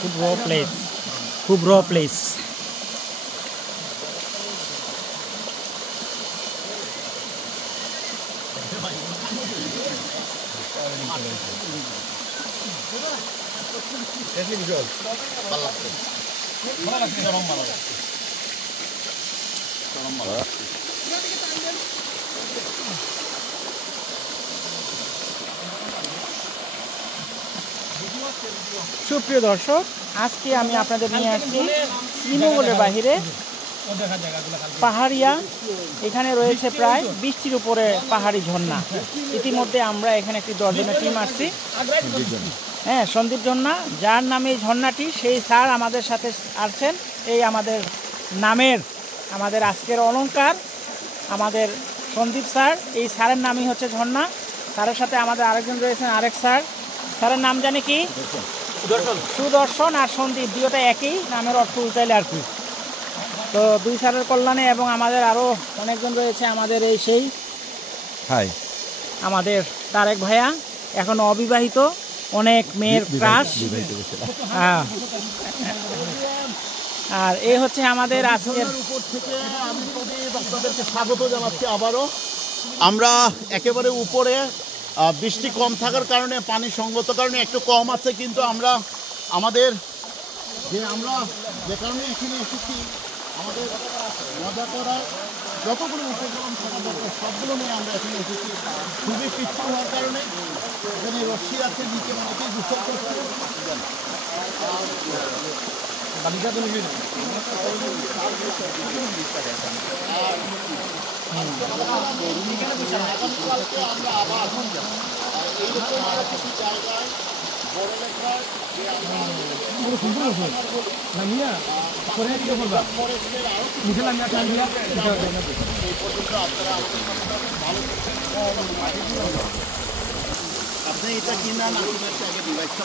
খুব র প্লেস, খুব র প্লেস। সুপ্রিয় দর্শক, আজকে আমি আপনাদের নিয়ে আসছি শ্রীমঙ্গলের বাহিরে পাহাড়িয়া। এখানে রয়েছে প্রায় 20টির উপরে পাহাড়ি ঝর্ণা। ইতিমধ্যে আমরা এখানে একটি 10 জনের টিম আসছি। হ্যাঁ, সন্দীপ ঝর্ণা, যার নামে এই ঝর্ণাটি, সেই স্যার আমাদের সাথে আসছেন। এই আমাদের নামের, আমাদের আজকের অলংকার আমাদের সন্দীপ স্যার। এই স্যারের নামই হচ্ছে ঝর্ণা। স্যারের সাথে আমাদের আরেকজন রয়েছেন, আরেক স্যার। স্যারের নাম জানি কি? সুদর্শন আর সন্দীপ, দুটোটা একই, নামের অর্থ উল্টাইলে আর কি। তো দুই স্যারের কল্যাণে এবং আমাদের আরও অনেকজন রয়েছে, আমাদের এই সেই আমাদের তারেক ভাইয়া, এখনো অবিবাহিত, অনেক মেয়ের ক্রাশ। হ্যাঁ, আর এই হচ্ছে আমাদের আজকের উপর থেকে আমি আপনাদেরকে স্বাগত জানাচ্ছি আবারও। আমরা একেবারে উপরে, বৃষ্টি কম থাকার কারণে, পানি সঙ্গত কারণে একটু কম আছে, কিন্তু আমরা আমাদের যে কারণে এখানে এসেছি, আমাদের মজা করার যতগুলো উপকরণ থাকা দরকার সবগুলো নিয়ে আমরা এখানে এসেছি। খুবই পিচ্ছিল হওয়ার কারণে এখানে রশ্মি আছে, নিচে অনেকেই গোসল করছে। আগামীকালকে আমরা আবার এইরকম আরো কিছু জায়গায় বড় লেখার যে এই পর্যন্ত আপনারা ভালো আপনি এটা কিনা না আগে ডিভাইসটা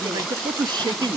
ডিভাইসটা প্রচুর সেটিং